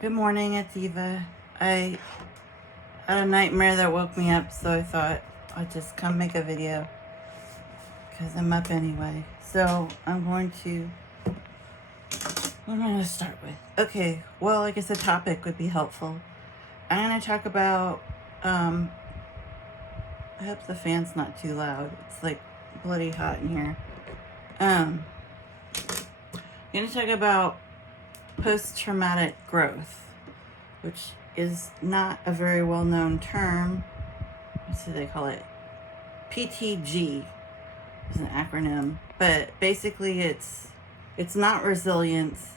Good morning, it's Eva. I had a nightmare that woke me up, so I thought I'd just come make a video because I'm up anyway. So what am I going to start with? Okay, well, I guess a topic would be helpful. I'm going to talk about, I hope the fan's not too loud. It's like bloody hot in here. I'm going to talk about post-traumatic growth, which is not a very well-known term. What do they call it? PTG is an acronym, but basically it's not resilience.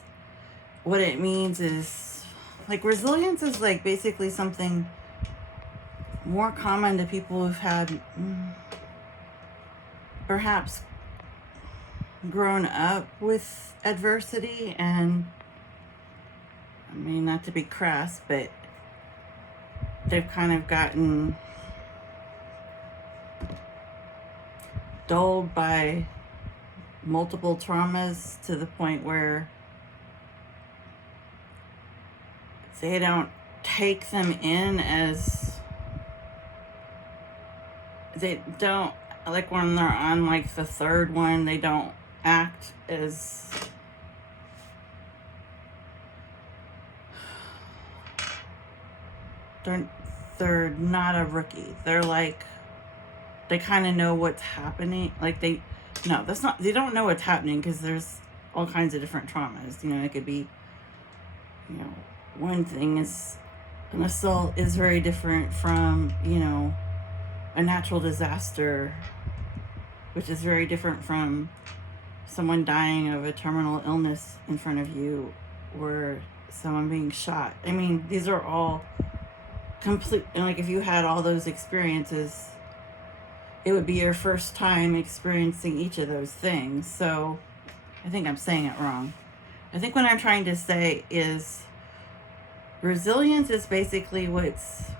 What it means is, like, resilience is like basically something more common to people who've had perhaps grown up with adversity, and I mean, not to be crass, but they've kind of gotten dulled by multiple traumas to the point where they don't take them in as, they don't, like when they're on like the third one, they don't act as, they're not a rookie. They're like, they kind of know what's happening. Like they don't know what's happening because there's all kinds of different traumas. It could be, one thing is an assault is very different from, a natural disaster, which is very different from someone dying of a terminal illness in front of you or someone being shot. I mean, these are all complete, like if you had all those experiences, it would be your first time experiencing each of those things. So I think I'm saying it wrong. I think what I'm trying to say is resilience is basically what's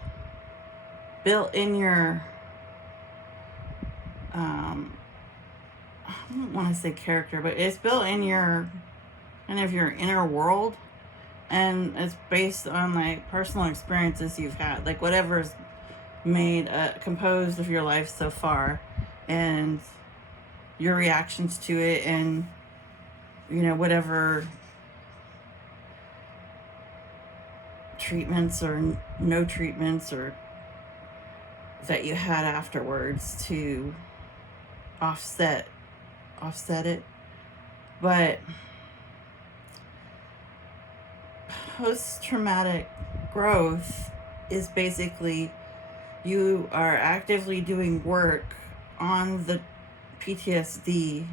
built in your, I don't want to say character, but it's built in your, kind of your inner world. And it's based on like personal experiences you've had, like whatever's made composed of your life so far, and your reactions to it, and whatever treatments or no treatments or that you had afterwards to offset it. But post-traumatic growth is basically you are actively doing work on the PTSD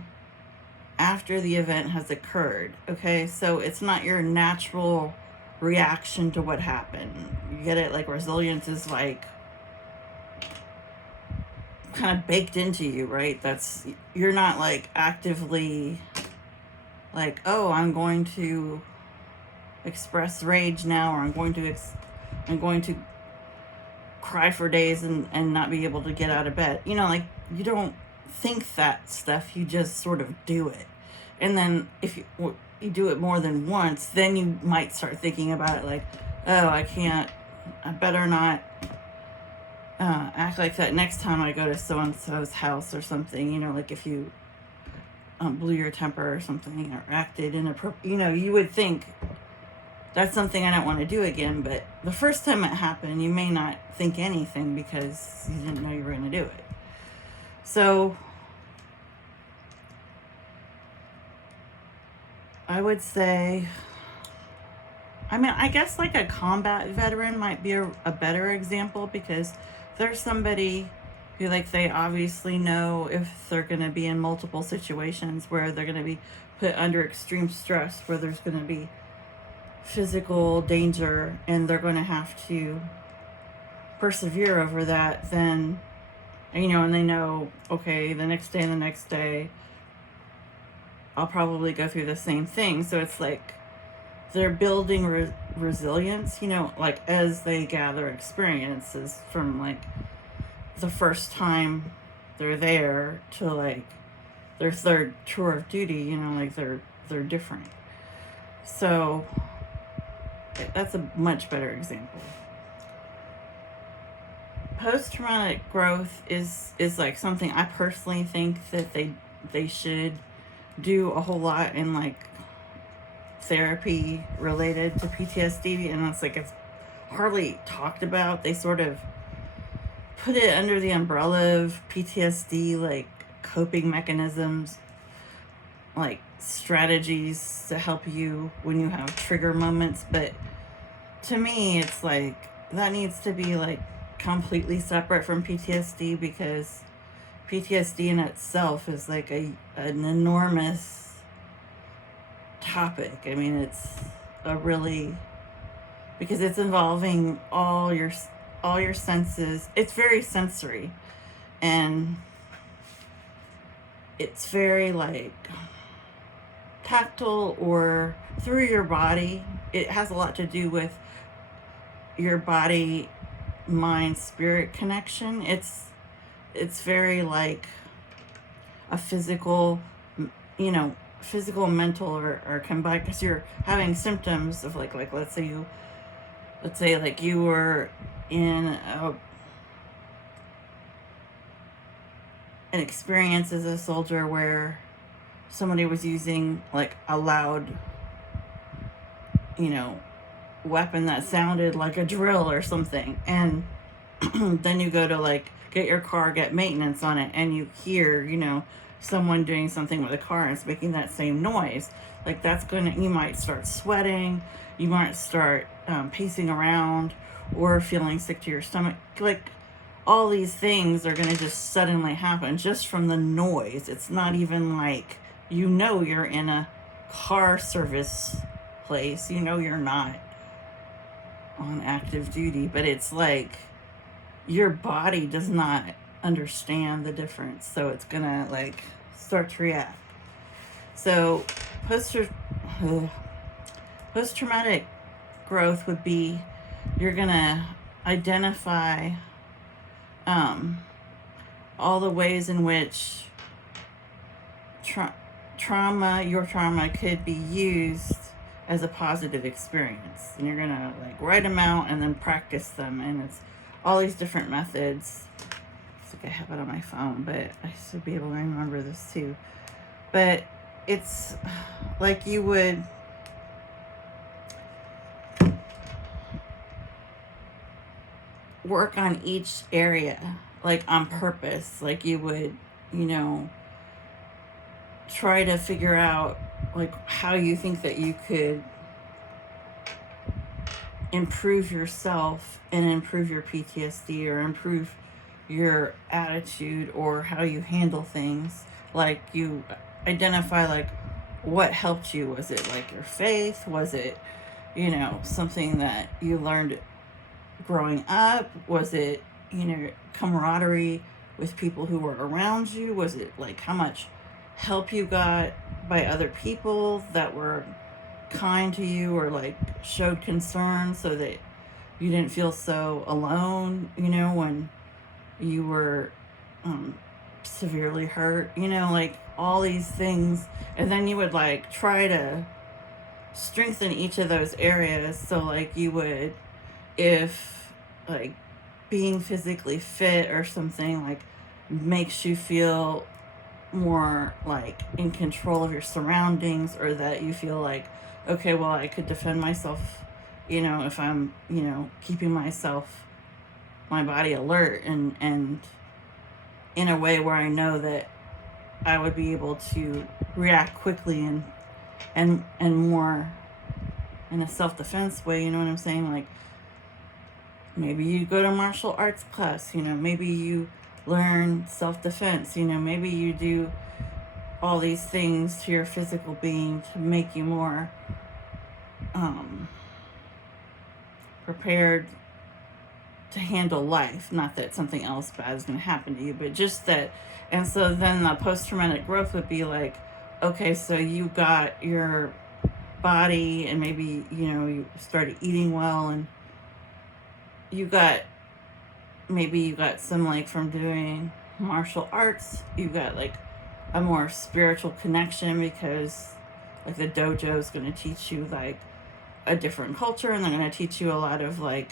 after the event has occurred. Okay, so it's not your natural reaction to what happened. You get it? Like resilience is like kind of baked into you, right? You're not like actively like, oh, I'm going to express rage now, or I'm going to cry for days and not be able to get out of bed. Like you don't think that stuff, you just sort of do it. And then if you do it more than once, then you might start thinking about it like, oh, I better not act like that next time I go to so-and-so's house or something. Like if you blew your temper or something, or acted inappropriate, you would think that's something I don't want to do again. But the first time it happened, you may not think anything because you didn't know you were going to do it. So I would say, I guess like a combat veteran might be a better example, because there's somebody who, like, they obviously know if they're going to be in multiple situations where they're going to be put under extreme stress, where there's going to be physical danger, and they're going to have to persevere over that, then, and they know, okay, the next day, I'll probably go through the same thing. So it's like they're building resilience, like as they gather experiences from like the first time they're there to like their third tour of duty, like they're different. So That's a much better example. Post-traumatic growth is like something I personally think that they should do a whole lot in like therapy related to PTSD, and it's hardly talked about. They sort of put it under the umbrella of PTSD, like coping mechanisms, like strategies to help you when you have trigger moments. But to me, it's like that needs to be like completely separate from PTSD, because PTSD in itself is like an enormous topic. I mean, it's a really, because it's involving all your senses. It's very sensory, and it's very like tactile or through your body. It has a lot to do with your body mind spirit connection. It's very like a physical, physical, mental, or combined, because you're having symptoms of like let's say like you were in an experience as a soldier where somebody was using like a loud, weapon that sounded like a drill or something, and then you go to like get your car, get maintenance on it, and you hear, someone doing something with a car and it's making that same noise. Like you might start sweating, you might start pacing around, or feeling sick to your stomach. Like all these things are going to just suddenly happen just from the noise. It's not even like, you're in a car service place, you're not on active duty, but it's like your body does not understand the difference, so it's gonna like start to react. So post-traumatic growth would be, you're gonna identify all the ways in which your trauma could be used as a positive experience, and you're gonna like write them out and then practice them, and it's all these different methods. It's like I have it on my phone, but I should be able to remember this too. But it's like you would work on each area like on purpose. Like you would, try to figure out like how you think that you could improve yourself and improve your PTSD, or improve your attitude, or how you handle things. Like you identify like what helped you. Was it like your faith? Was it, something that you learned growing up? Was it, camaraderie with people who were around you? Was it like how much help you got by other people that were kind to you, or like showed concern so that you didn't feel so alone, when you were severely hurt, like all these things. And then you would like try to strengthen each of those areas. So like you would, if like being physically fit or something like makes you feel more like in control of your surroundings, or that you feel like, okay, well, I could defend myself, if I'm, keeping my body alert and in a way where I know that I would be able to react quickly and more in a self-defense way, you know what I'm saying? Like maybe you go to martial arts class, maybe you learn self-defense, maybe you do all these things to your physical being to make you more prepared to handle life. Not that something else bad is going to happen to you, but just that. And so then the post-traumatic growth would be like, okay, so you got your body, and maybe you started eating well, and you got some like from doing martial arts, you got like a more spiritual connection, because like the dojo is going to teach you like a different culture, and they're going to teach you a lot of like,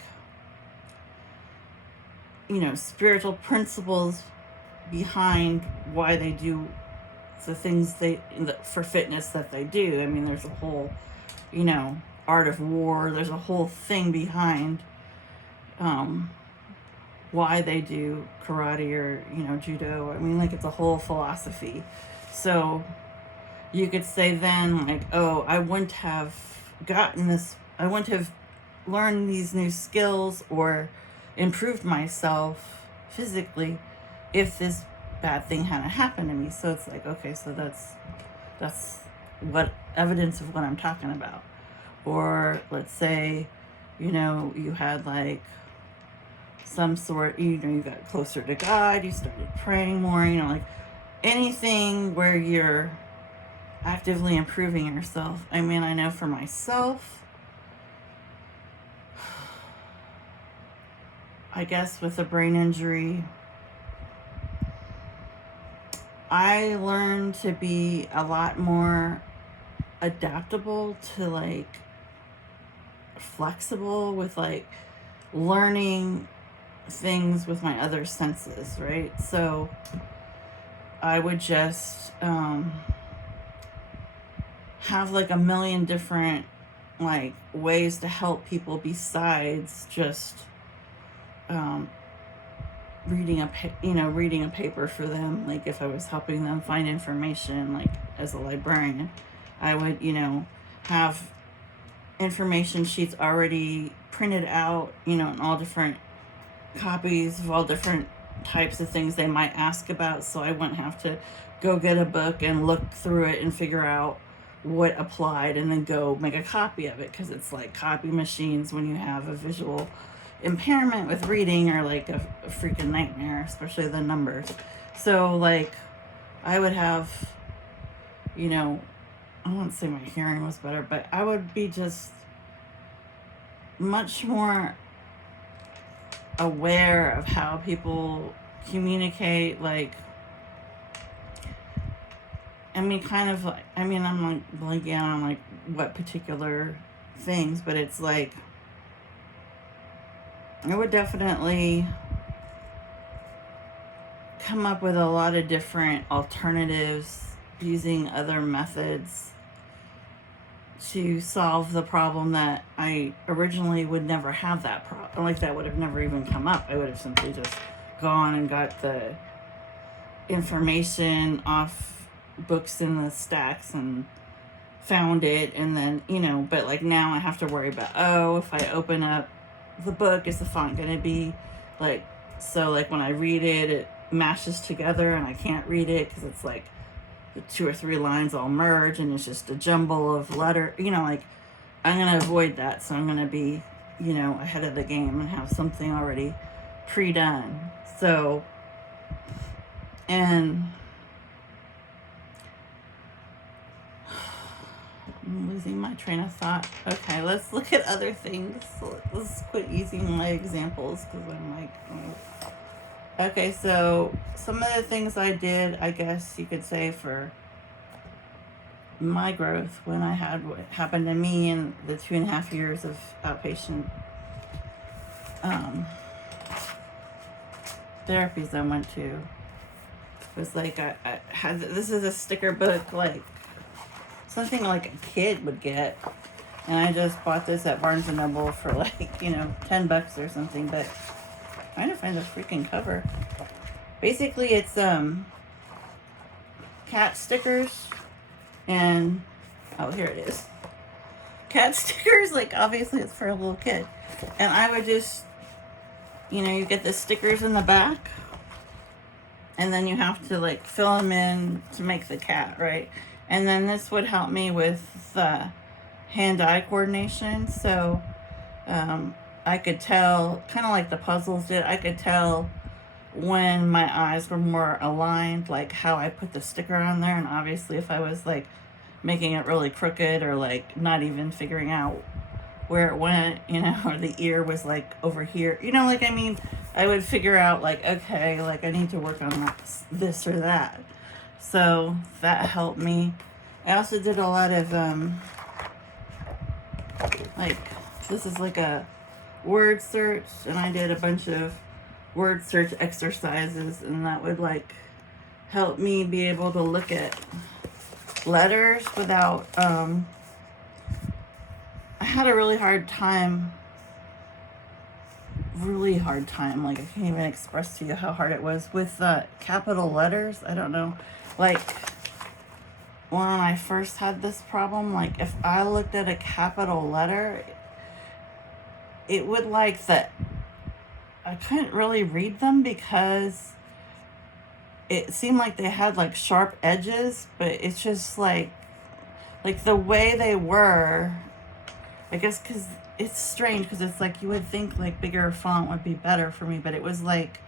you know, spiritual principles behind why they do the things for fitness that they do. I mean, there's a whole, you know, art of war. There's a whole thing behind why they do karate or, you know, judo. I mean, like, it's a whole philosophy. So you could say then, like, oh, I wouldn't have learned these new skills or improved myself physically if this bad thing hadn't happened to me. So it's like, okay, so that's what evidence of what I'm talking about. Or let's say, you know, you had like some sort, you know, you got closer to God, you started praying more, you know, like anything where you're actively improving yourself. I mean, I know for myself, I guess with a brain injury, I learned to be a lot more adaptable to like flexible with like learning things with my other senses, right? So I would just have like a million different like ways to help people besides just reading a paper for them. Like if I was helping them find information, like as a librarian, I would, you know, have information sheets already printed out, you know, in all different copies of all different types of things they might ask about, so I wouldn't have to go get a book and look through it and figure out what applied and then go make a copy of it, because it's like copy machines when you have a visual impairment with reading are like a freaking nightmare, especially the numbers. So like I would have, you know, I won't say my hearing was better, but I would be just much more aware of how people communicate. Like, I mean, kind of like, I mean, I'm like blanking on like what particular things, but it's like, I would definitely come up with a lot of different alternatives using other methods to solve the problem that I originally would never have that problem. Like that would have never even come up. I would have simply just gone and got the information off books in the stacks and found it, and then, you know, but like now I have to worry about, oh, if I open up the book, is the font going to be like, so like when I read it, it mashes together and I can't read it because it's like the 2 or 3 lines all merge and it's just a jumble of letter, you know, like I'm going to avoid that. So I'm going to be, you know, ahead of the game and have something already pre-done. So, and I'm losing my train of thought. Okay, let's look at other things. Let's quit using my examples because I'm like, oh. Okay, so some of the things I did, I guess you could say, for my growth when I had what happened to me in the 2.5 years of outpatient therapies I went to, was like I had, this is a sticker book, like something like a kid would get, and I just bought this at Barnes & Noble for like, you know, $10 or something, but I'm trying to find the freaking cover. Basically, it's cat stickers, and oh, here it is. Cat stickers, like obviously it's for a little kid. And I would just, you know, you get the stickers in the back, and then you have to like fill them in to make the cat, right? And then this would help me with hand-eye coordination. So I could tell, kind of like the puzzles did, I could tell when my eyes were more aligned, like how I put the sticker on there. And obviously if I was like making it really crooked or like not even figuring out where it went, you know, or the ear was like over here, you know, like, I mean, I would figure out like, okay, like I need to work on this or that. So that helped me. I also did a lot of like like, this is like a word search, and I did a bunch of word search exercises, and that would like help me be able to look at letters without, I had a really hard time, like I can't even express to you how hard it was with capital letters. I don't know, like when I first had this problem, like if I looked at a capital letter, it would like that I couldn't really read them because it seemed like they had like sharp edges, but it's just like the way they were, I guess, because it's strange, because it's like you would think like bigger font would be better for me, but it was like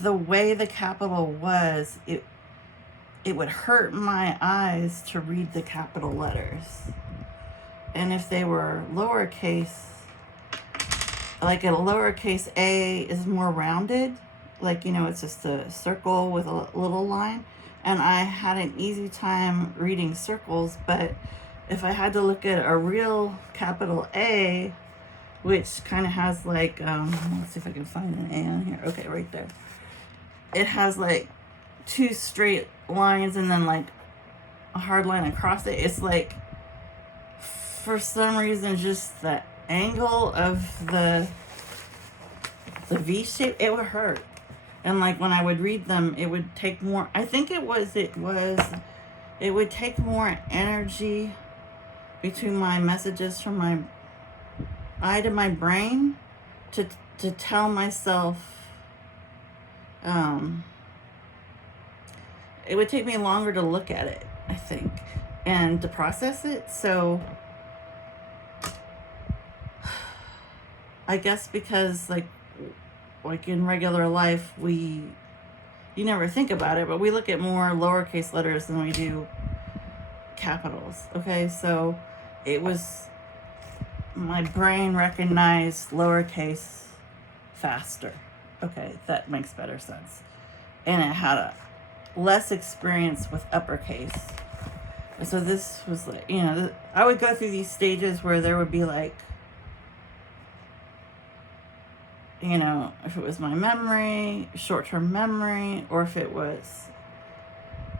the way the capital was, it would hurt my eyes to read the capital letters. And if they were lowercase, like a lowercase a is more rounded, like, you know, it's just a circle with a little line, and I had an easy time reading circles. But if I had to look at a real capital A, which kind of has like, let's see if I can find an A on here. Okay, right there. It has like two straight lines and then like a hard line across it. It's like, for some reason, just the angle of the V shape, it would hurt. And like when I would read them, it would take more, I think it would take more energy between my messages from my eye to my brain to tell myself, it would take me longer to look at it, I think, and to process it. So I guess because like in regular life, you never think about it, but we look at more lowercase letters than we do capitals. Okay, so my brain recognized lowercase faster. Okay, that makes better sense. And it had a less experience with uppercase. So this was like, you know, I would go through these stages where there would be like, you know, if it was my memory, short-term memory, or if it was,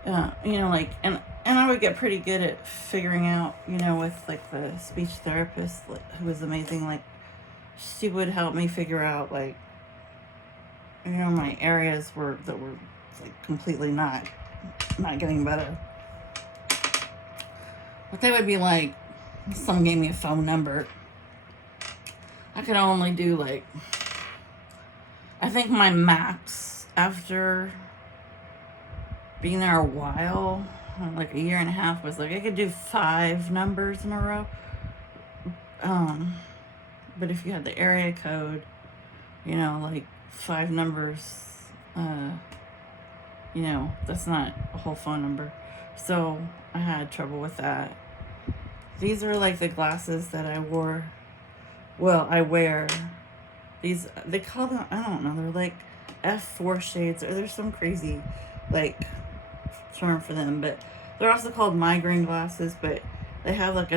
you know, like, and I would get pretty good at figuring out, you know, with like the speech therapist, who was amazing. Like, she would help me figure out, like, you know, my areas that were like completely not getting better. But they would be like, someone gave me a phone number, I could only do like, I think my max after being there a while, like a year and a half, was like I could do 5 numbers in a row. But if you had the area code, you know, like 5 numbers, you know, that's not a whole phone number. So I had trouble with that. These are like the glasses that I wore. Well, I wear these, they call them, I don't know, they're like F4 shades, or there's some crazy like term for them, but they're also called migraine glasses. But they have like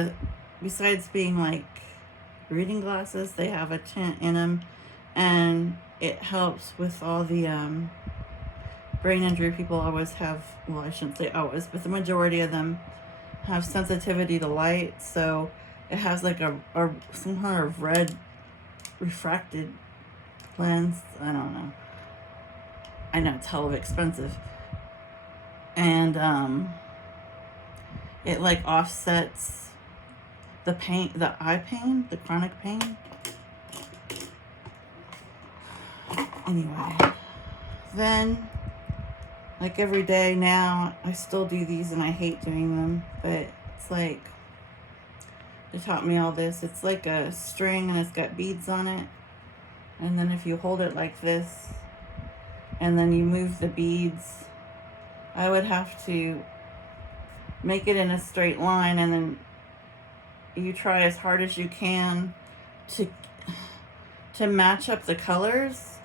besides being like reading glasses, they have a tint in them, and it helps with all the brain injury people always have, well, I shouldn't say always, but the majority of them have sensitivity to light. So it has like a some kind of red refracted lens. I don't know. I know it's hell of expensive. And it like offsets the pain, the eye pain, the chronic pain. Anyway, then like every day now, I still do these and I hate doing them, but it's like, they taught me all this. It's like a string and it's got beads on it. And then if you hold it like this and then you move the beads, I would have to make it in a straight line, and then you try as hard as you can to match up the colors.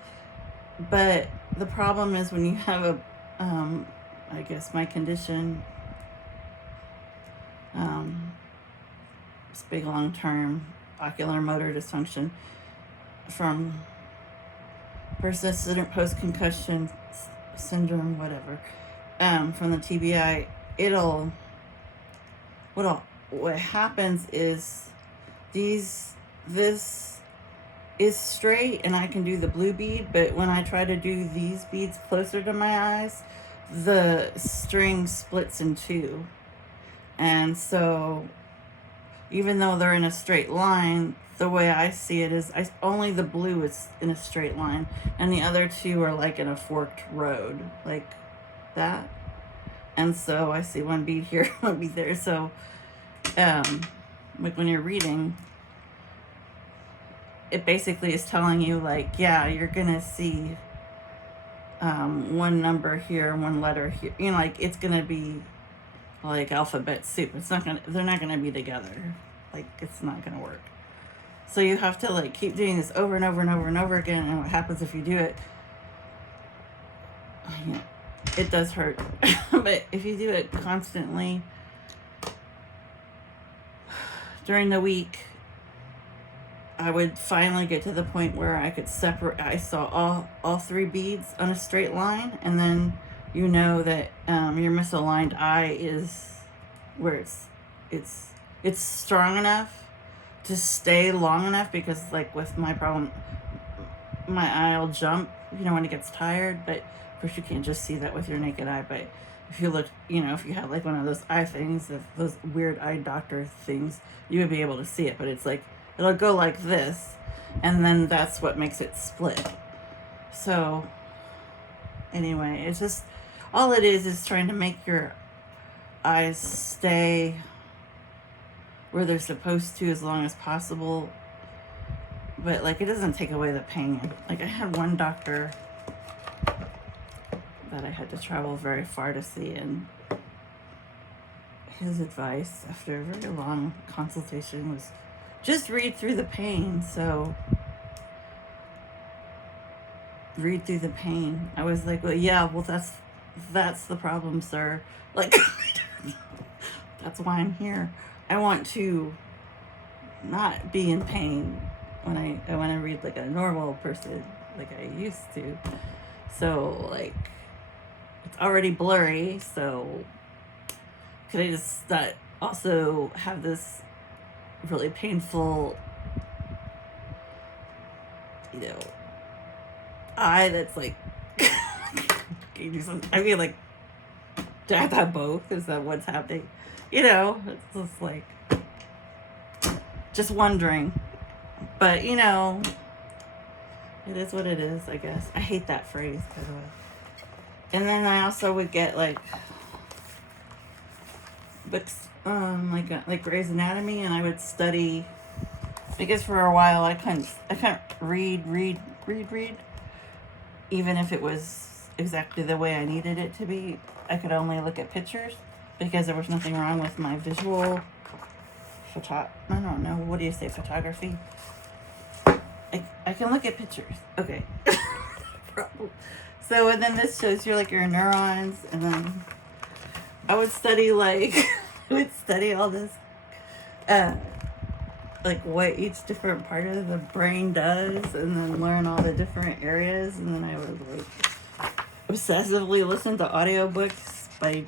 But the problem is when you have a, I guess my condition, it's big long term. ocular motor dysfunction from persistent post-concussion syndrome, whatever, from the TBI. What happens is this is straight and I can do the blue bead, but when I try to do these beads closer to my eyes, the string splits in two. And so even though they're in a straight line, the way I see it is only the blue is in a straight line and the other two are like in a forked road, like that. And so I see one bead here, one bead there. So like when you're reading, it basically is telling you, like, yeah, you're gonna see one number here, one letter here. You know, like it's gonna be like alphabet soup. They're not gonna be together. Like it's not gonna work. So you have to like keep doing this over and over and over and over again. And what happens if you do it? It does hurt, but if you do it constantly during the week, I would finally get to the point where I could separate. I saw all three beads on a straight line, and then you know that your misaligned eye is where it's strong enough to stay long enough, because like with my problem, my eye will jump, you know, when it gets tired. But of course you can't just see that with your naked eye. But if you look, you know, if you had like one of those eye things, those weird eye doctor things, you would be able to see it. But it's like, it'll go like this, and then that's what makes it split. So anyway, it's just, all it is trying to make your eyes stay where they're supposed to as long as possible. But like, it doesn't take away the pain. Like I had one doctor that I had to travel very far to see, and his advice after a very long consultation was just read through the pain. So read through the pain. I was like, well, yeah, well, that's the problem, sir. Like, that's why I'm here. I want to not be in pain when I read like a normal person, like I used to. So like, it's already blurry. So could I just not also have this really painful, you know, eye that's like, can you do something? I mean, like, do I have to have both? Is that what's happening? You know, it's just like, just wondering. But, you know, it is what it is, I guess. I hate that phrase, by the way. And then I also would get like books, like Grey's Anatomy, and I would study, because for a while I couldn't read, even if it was exactly the way I needed it to be. I could only look at pictures, because there was nothing wrong with my visual I don't know, what do you say, photography? I can look at pictures. Okay. So, and then this shows you like your neurons, and then I would study like, I would study all this, like what each different part of the brain does, and then learn all the different areas, and then I would like obsessively listen to audiobooks by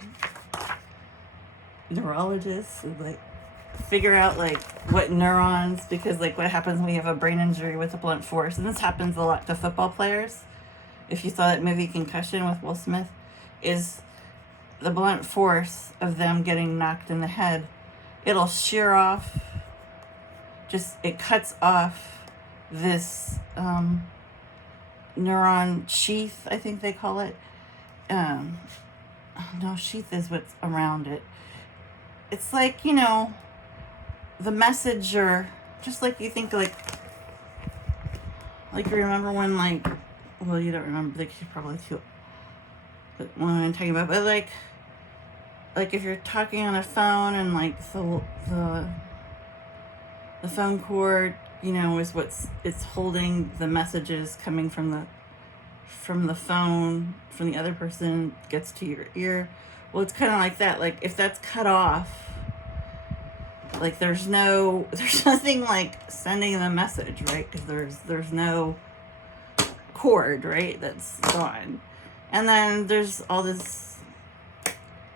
neurologists, and like figure out like what neurons, because like what happens when you have a brain injury with a blunt force, and this happens a lot to football players. If you saw that movie Concussion with Will Smith, is the blunt force of them getting knocked in the head, it'll shear off, it cuts off this neuron sheath, I think they call it. No, sheath is what's around it. It's like, you know, the messenger, just like you think like you remember when like, well, you don't remember, like you probably too, but what I'm talking about, but like if you're talking on a phone, and like the phone cord, you know, is it's holding the messages coming from the phone, from the other person, gets to your ear. Well, it's kind of like that. Like if that's cut off, like there's nothing like sending the message, right? Because there's no cord, right, that's gone. And then there's all this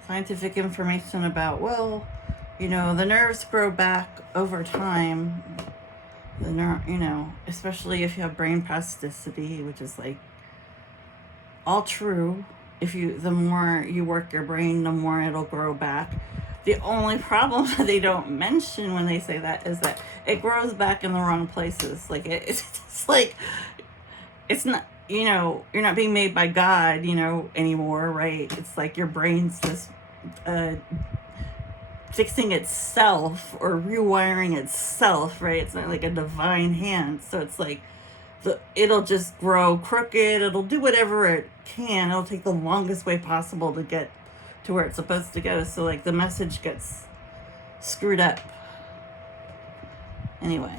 scientific information about, well, the nerves grow back over time. Especially if you have brain plasticity, which is like all true. The more you work your brain, the more it'll grow back. The only problem that they don't mention when they say that is that it grows back in the wrong places. Like it's like, it's not, you're not being made by God, anymore, right? It's like your brain's just fixing itself or rewiring itself, right? It's not like a divine hand. So it's like it'll just grow crooked. It'll do whatever it can. It'll take the longest way possible to get to where it's supposed to go. So like the message gets screwed up. Anyway,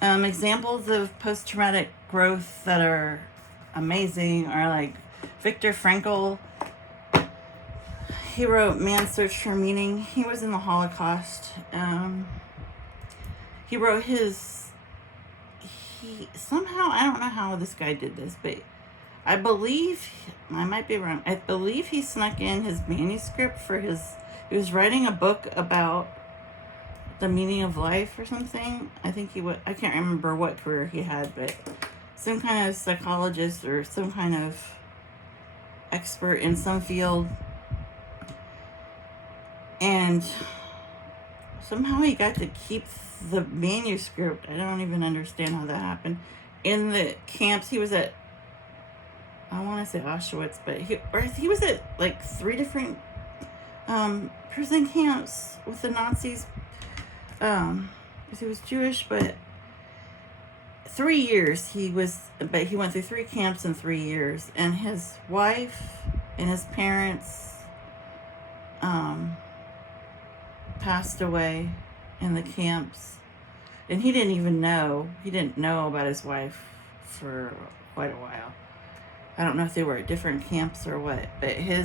examples of post-traumatic growth that are amazing are like Viktor Frankl. He wrote Man's Search for Meaning. He was in the Holocaust. He wrote somehow, I don't know how this guy did this, but I might be wrong, I believe he snuck in his manuscript he was writing a book about the meaning of life or something. I can't remember what career he had, but some kind of psychologist or some kind of expert in some field. And somehow he got to keep the manuscript. I don't even understand how that happened. In the camps, he was at, I want to say Auschwitz, but he was at like 3 different prison camps with the Nazis. Because he was Jewish, but 3 years he went through 3 camps in 3 years. And his wife and his parents passed away in the camps, and he didn't know about his wife for quite a while. I don't know if they were at different camps or what, but he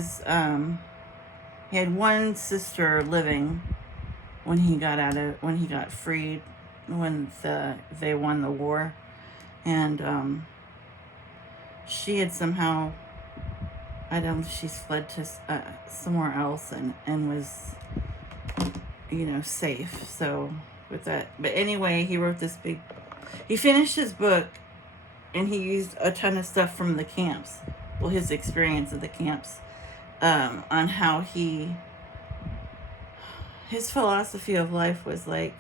had one sister living when he got freed, when they won the war, and she had somehow, she's fled to somewhere else and was safe. So with that, but anyway, he wrote he finished his book, and he used a ton of stuff from the camps, his experience at the camps, on how his philosophy of life was like,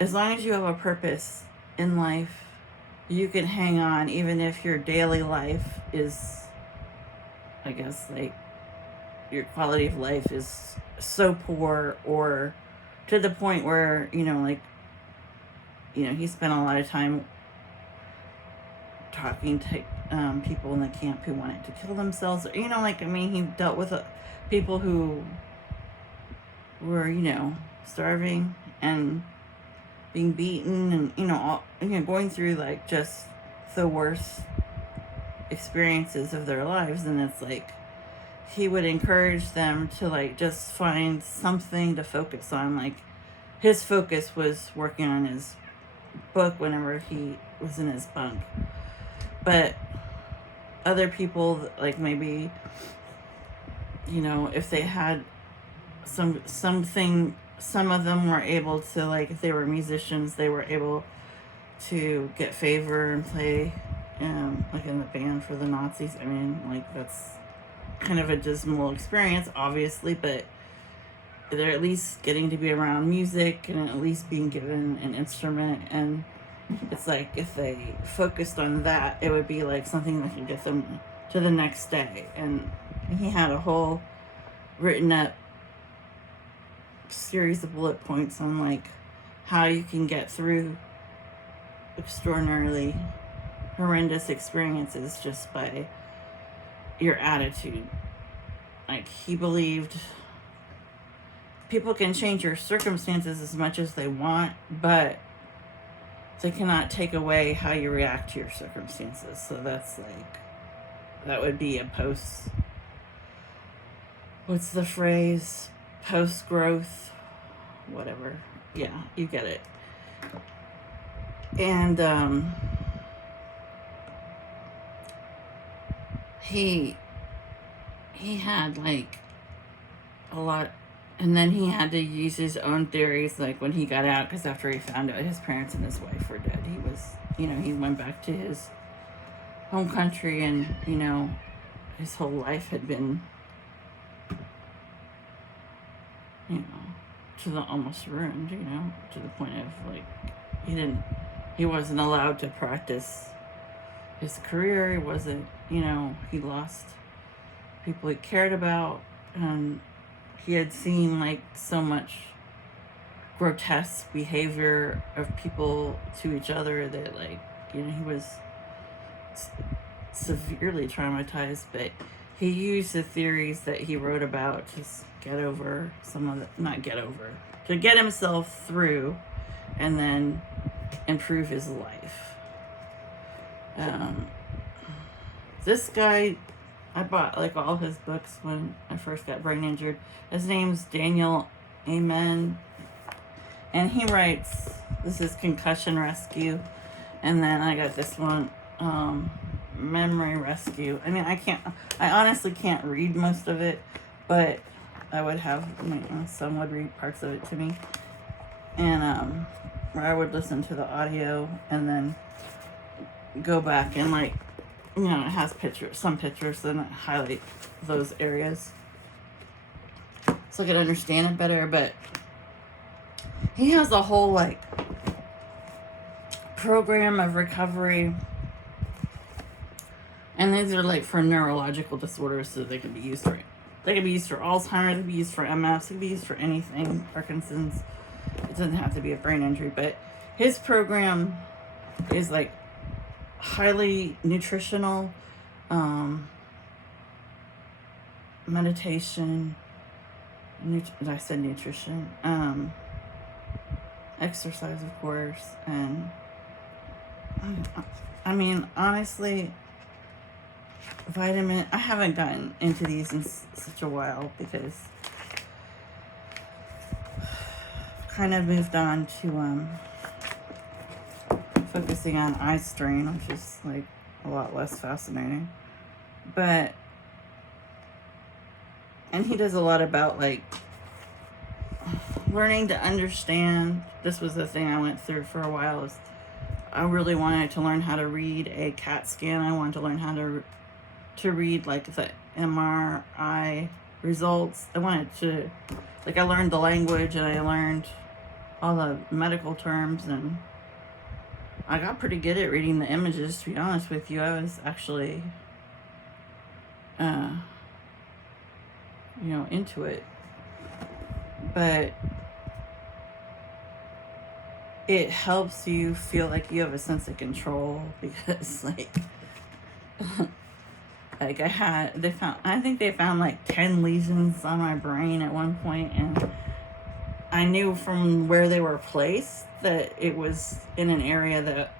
as long as you have a purpose in life, you can hang on, even if your daily life is, I guess, like, your quality of life is so poor, or to the point where, he spent a lot of time talking to people in the camp who wanted to kill themselves. He dealt with people who were, starving and being beaten and, going through, like, just the worst experiences of their lives. And it's like, he would encourage them to, like, just find something to focus on. Like, his focus was working on his book whenever he was in his bunk. But other people, like, maybe, if they had something, some of them were able to, like, if they were musicians, they were able to get favor and play, like, in the band for the Nazis. That's kind of a dismal experience, obviously, but they're at least getting to be around music and at least being given an instrument. And it's like, if they focused on that, it would be like something that could get them to the next day. And he had a whole written up series of bullet points on, like, how you can get through extraordinarily horrendous experiences just by your attitude. Like, he believed people can change your circumstances as much as they want, but they cannot take away how you react to your circumstances. So that's like, that would be what's the phrase? Post-growth whatever. Yeah, you get it. And he had like a lot, and then he had to use his own theories like when he got out, because after he found out his parents and his wife were dead, he was, he went back to his home country, and his whole life had been to the almost ruined, to the point of like he wasn't allowed to practice his career. He wasn't, he lost people he cared about, and he had seen like so much grotesque behavior of people to each other that like, he was severely traumatized. But he used the theories that he wrote about to get over to get himself through and then improve his life. This guy, I bought like all his books when I first got brain injured. His name's Daniel Amen, and he writes, this is Concussion Rescue, and then I got this one, Memory Rescue. I mean, I honestly can't read most of it, but I would have, some would read parts of it to me, and where I would listen to the audio and then go back and like, it has some pictures, and highlight those areas so I could understand it better. But he has a whole like program of recovery, and these are like for neurological disorders, so they can be used for Alzheimer's, they can be used for MS, they can be used for anything, Parkinson's. It doesn't have to be a brain injury, but his program is like highly nutritional, meditation, I said nutrition, exercise, of course, and I mean, honestly, I haven't gotten into these in such a while because I've kind of moved on to focusing on eye strain, which is like a lot less fascinating. And he does a lot about like learning to understand. This was the thing I went through for a while, is I really wanted to learn how to read a CAT scan. I wanted to learn how to read like the MRI results. I wanted to, like, I learned the language and I learned all the medical terms, and I got pretty good at reading the images, to be honest with you. I was actually, into it. But it helps you feel like you have a sense of control, because like, like I think they found like 10 lesions on my brain at one point, and I knew from where they were placed that it was in an area that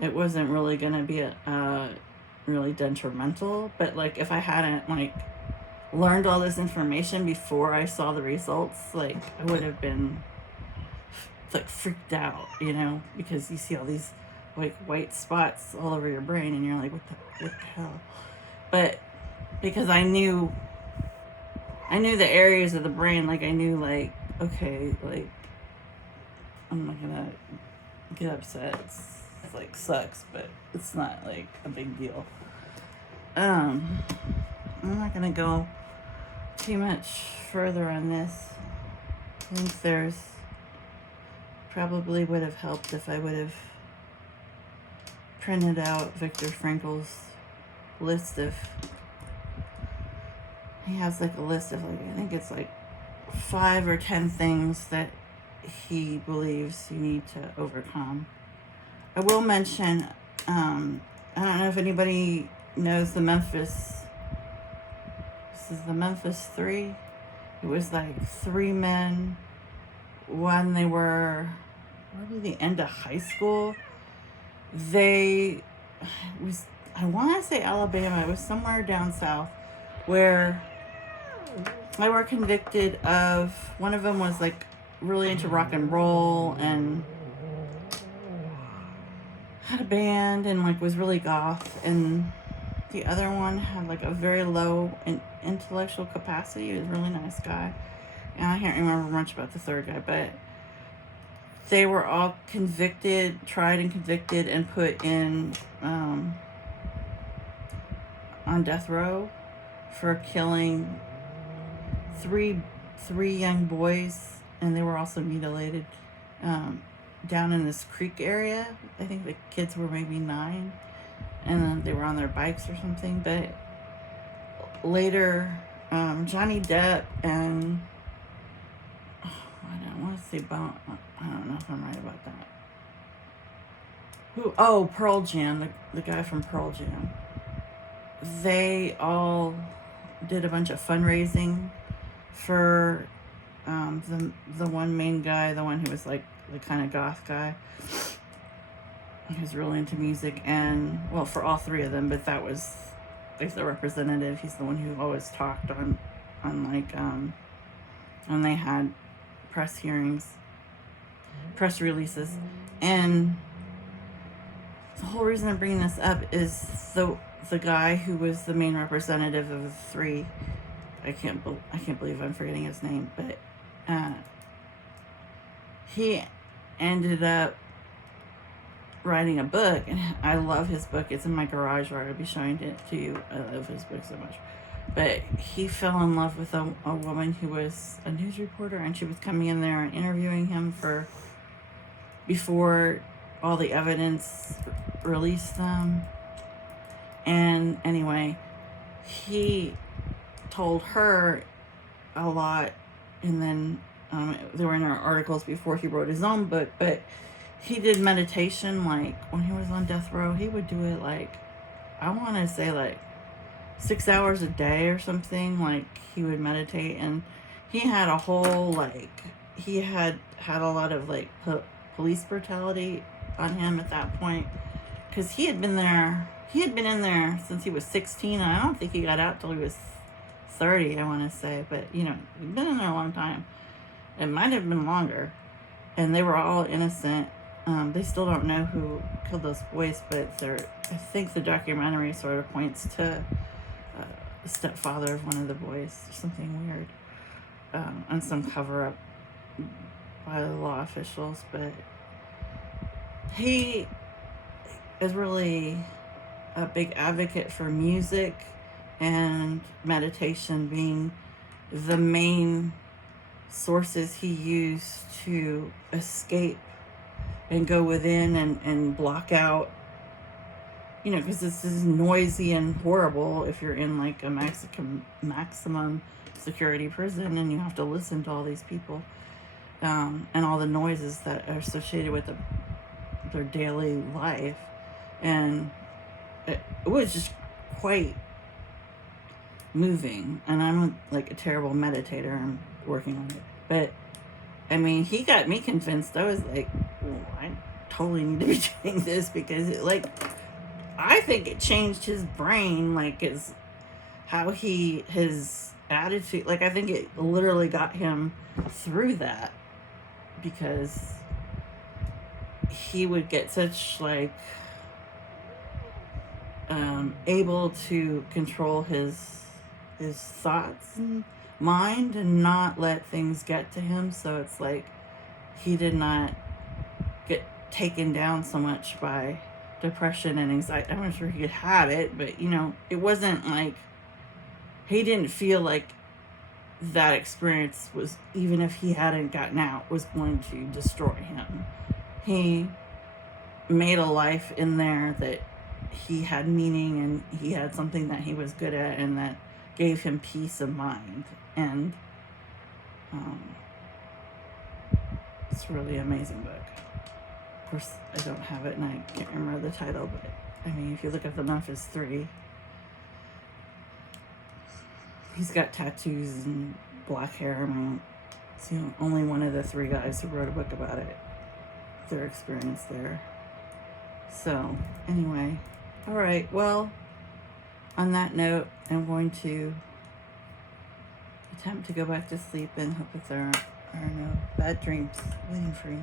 it wasn't really going to be really detrimental. But like, if I hadn't like learned all this information before I saw the results, like I would have been like freaked out, because you see all these like white spots all over your brain, and you're like, what the hell? But because I knew the areas of the brain, like I knew, like, okay, like I'm not gonna get upset. It's like sucks, but it's not like a big deal. I'm not gonna go too much further on this. I think there's probably would have helped if I would have printed out Viktor Frankl's list of, he has like a list of like, I think it's like 5 or 10 things that he believes you need to overcome. I will mention, I don't know if anybody knows the Memphis, this is the Memphis 3. It was like 3 men when they were probably the end of high school. I want to say Alabama. It was somewhere down south where they were convicted of, one of them was like really into rock and roll and had a band and like was really goth, and the other one had like a very low intellectual capacity. He was a really nice guy, and I can't remember much about the third guy, but they were all tried and convicted, and put in on death row for killing three young boys, and they were also mutilated down in this creek area. I think the kids were maybe 9, and then they were on their bikes or something. But later, Johnny Depp and I don't want to say I don't know if I'm right about that. Who? Oh, Pearl Jam, the guy from Pearl Jam. They all did a bunch of fundraising for the one main guy, the one who was like the kind of goth guy. He was really into music, and well, for all 3 of them, but that was like the representative. He's the one who always talked on like when they had press hearings, press releases. And the whole reason I'm bringing this up is the guy who was the main representative of the 3. I can't believe I'm forgetting his name, but he ended up writing a book, and I love his book. It's in my garage where I'll be showing it to you. I love his book so much. But he fell in love with a woman who was a news reporter, and she was coming in there and interviewing him before all the evidence released them. And anyway, he told her a lot, and then they were in our articles before he wrote his own book. But he did meditation, like when he was on death row. He would do it like, I want to say like 6 hours a day or something. Like he would meditate, and he had a whole he had a lot of like police brutality on him at that point, because he had been in there since he was 16, and I don't think he got out till he was 30, I want to say. But he'd been in there a long time. It might have been longer, and they were all innocent. They still don't know who killed those boys, but I think the documentary sort of points to the stepfather of one of the boys or something weird, and some cover up by the law officials. But he is really a big advocate for music and meditation being the main sources he used to escape and go within and block out, because this is noisy and horrible if you're in like a maximum security prison and you have to listen to all these people and all the noises that are associated with their daily life. And it was just quite moving. And I'm like a terrible meditator. I'm working on it. But I mean, he got me convinced. I was like, I totally need to be doing this, because I think it changed his brain, like his attitude. Like, I think it literally got him through that, because he would get such like able to control his thoughts and mind and not let things get to him. So it's like he did not get taken down so much by depression and anxiety. I'm not sure he had it, but it wasn't like, he didn't feel like that experience was, even if he hadn't gotten out, was going to destroy him. He made a life in there that he had meaning, and he had something that he was good at, and that gave him peace of mind. And it's a really amazing book. Of course, I don't have it, and I can't remember the title, but I mean, if you look at the Memphis 3, he's got tattoos and black hair. I mean, it's only one of the 3 guys who wrote a book about it, their experience there. So anyway, all right, well, on that note, I'm going to attempt to go back to sleep and hope that there are no bad dreams waiting for you.